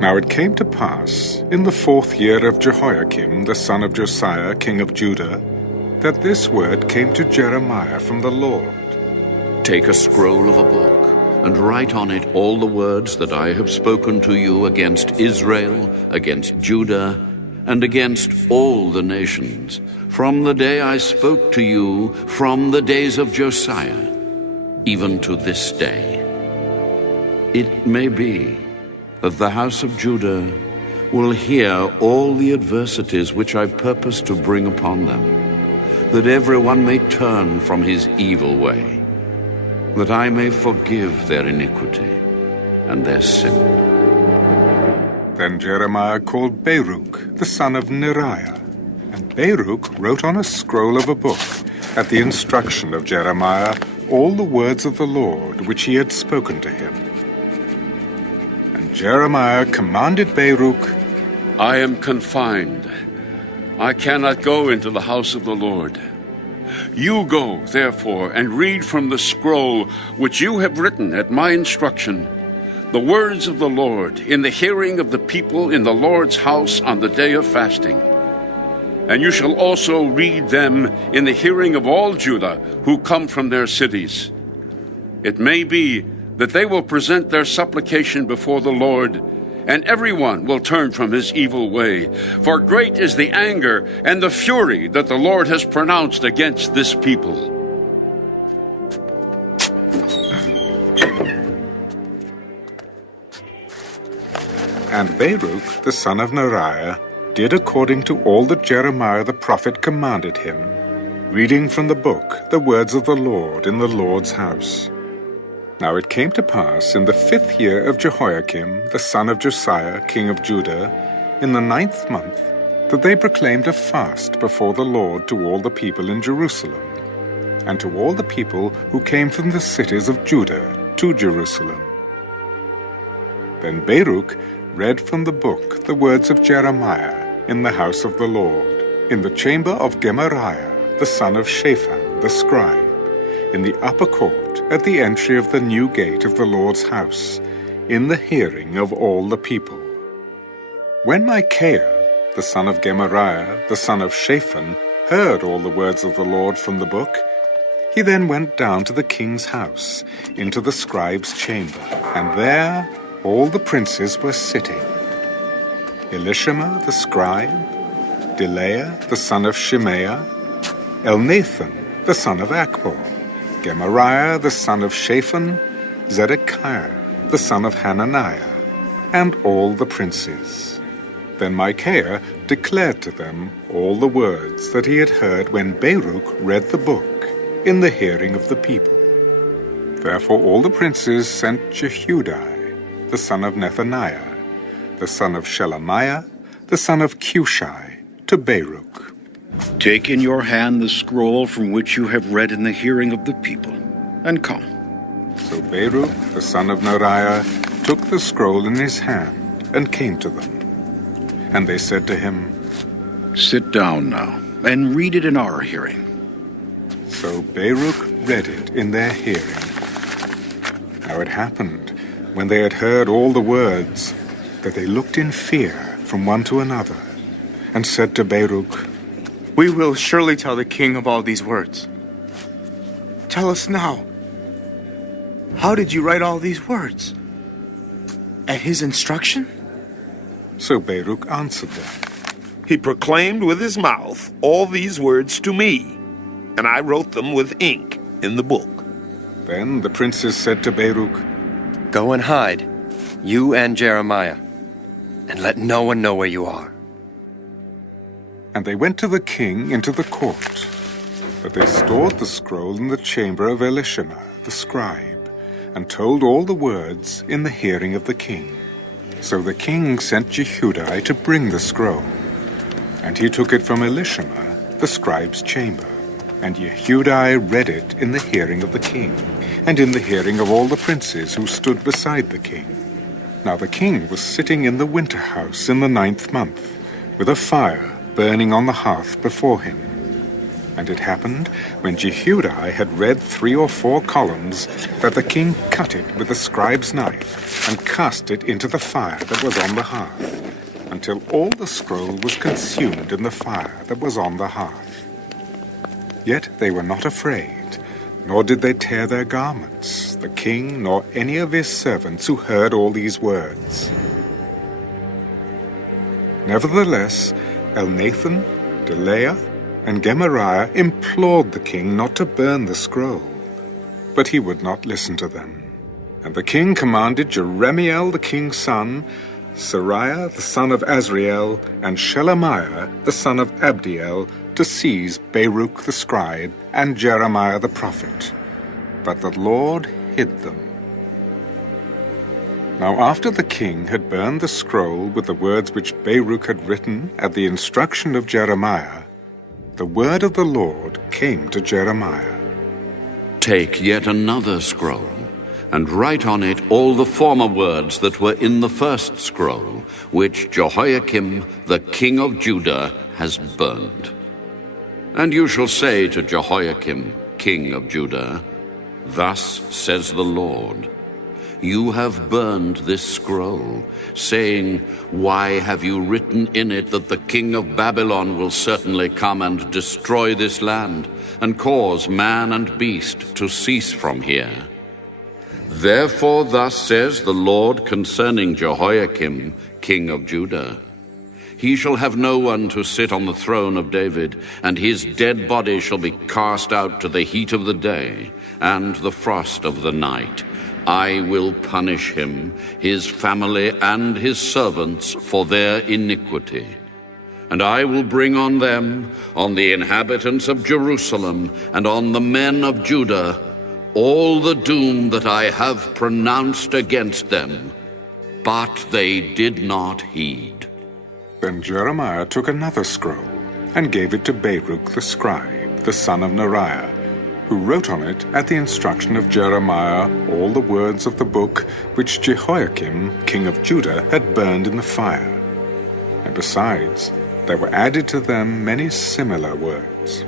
Now it came to pass, in the 4th year of Jehoiakim, the son of Josiah, king of Judah, that this word came to Jeremiah from the Lord. Take a scroll of a book, and write on it all the words that I have spoken to you against Israel, against Judah, and against all the nations, from the day I spoke to you, from the days of Josiah, even to this day. It may be that the house of Judah will hear all the adversities which I purpose to bring upon them, that everyone may turn from his evil way, that I may forgive their iniquity and their sin. Then Jeremiah called Baruch, the son of Neriah, and Baruch wrote on a scroll of a book, at the instruction of Jeremiah, all the words of the Lord which he had spoken to him. And Jeremiah commanded Baruch, I am confined. I cannot go into the house of the Lord. You go, therefore, and read from the scroll which you have written at my instruction, the words of the Lord in the hearing of the people in the Lord's house on the day of fasting. And you shall also read them in the hearing of all Judah who come from their cities. It may be that they will present their supplication before the Lord, and everyone will turn from his evil way. For great is the anger and the fury that the Lord has pronounced against this people. And Baruch, the son of Neriah, did according to all that Jeremiah the prophet commanded him, reading from the book the words of the Lord in the Lord's house. Now it came to pass in the 5th year of Jehoiakim, the son of Josiah, king of Judah, in the 9th month, that they proclaimed a fast before the Lord to all the people in Jerusalem, and to all the people who came from the cities of Judah to Jerusalem. Then Baruch read from the book the words of Jeremiah in the house of the Lord, in the chamber of Gemariah, the son of Shaphan, the scribe, in the upper court at the entry of the new gate of the Lord's house, in the hearing of all the people. When Micaiah, the son of Gemariah, the son of Shaphan, heard all the words of the Lord from the book, he then went down to the king's house, into the scribe's chamber, and there all the princes were sitting: Elishama the scribe, Delaiah the son of Shemaiah, Elnathan the son of Akbor, Gemariah the son of Shaphan, Zedekiah the son of Hananiah, and all the princes. Then Micaiah declared to them all the words that he had heard when Baruch read the book in the hearing of the people. Therefore all the princes sent Jehudi, the son of Nethaniah, the son of Shelemiah, the son of Cushi, to Baruch. Take in your hand the scroll from which you have read in the hearing of the people, and come. So Baruch, the son of Neriah, took the scroll in his hand and came to them. And they said to him, Sit down now, and read it in our hearing. So Baruch read it in their hearing. Now it happened, when they had heard all the words, that they looked in fear from one to another, and said to Baruch, We will surely tell the king of all these words. Tell us now, how did you write all these words? At his instruction? So Baruch answered them, He proclaimed with his mouth all these words to me, and I wrote them with ink in the book. Then the princes said to Baruch, Go and hide, you and Jeremiah, and let no one know where you are. And they went to the king into the court. But they stored the scroll in the chamber of Elishama, the scribe, and told all the words in the hearing of the king. So the king sent Jehudi to bring the scroll. And he took it from Elishama, the scribe's chamber. And Jehudi read it in the hearing of the king, and in the hearing of all the princes who stood beside the king. Now the king was sitting in the winter house in the 9th month, with a fire burning on the hearth before him. And it happened, when Jehudi had read 3 or 4 columns, that the king cut it with the scribe's knife, and cast it into the fire that was on the hearth, until all the scroll was consumed in the fire that was on the hearth. Yet they were not afraid, nor did they tear their garments, the king nor any of his servants who heard all these words. Nevertheless, Elnathan, Delaiah, and Gemariah implored the king not to burn the scroll, but he would not listen to them. And the king commanded Jeremiel the king's son, Seraiah the son of Azriel, and Shelemiah the son of Abdiel to seize Baruch the scribe and Jeremiah the prophet. But the Lord hid them. Now after the king had burned the scroll with the words which Baruch had written at the instruction of Jeremiah, the word of the Lord came to Jeremiah. Take yet another scroll, and write on it all the former words that were in the first scroll, which Jehoiakim the king of Judah has burned. And you shall say to Jehoiakim, king of Judah, Thus says the Lord, You have burned this scroll, saying, Why have you written in it that the king of Babylon will certainly come and destroy this land, and cause man and beast to cease from here? Therefore thus says the Lord concerning Jehoiakim, king of Judah, He shall have no one to sit on the throne of David, and his dead body shall be cast out to the heat of the day, and the frost of the night. I will punish him, his family, and his servants for their iniquity. And I will bring on them, on the inhabitants of Jerusalem, and on the men of Judah, all the doom that I have pronounced against them. But they did not heed. Then Jeremiah took another scroll, and gave it to Baruch the scribe, the son of Neriah, who wrote on it at the instruction of Jeremiah all the words of the book which Jehoiakim, king of Judah, had burned in the fire. And besides, there were added to them many similar words.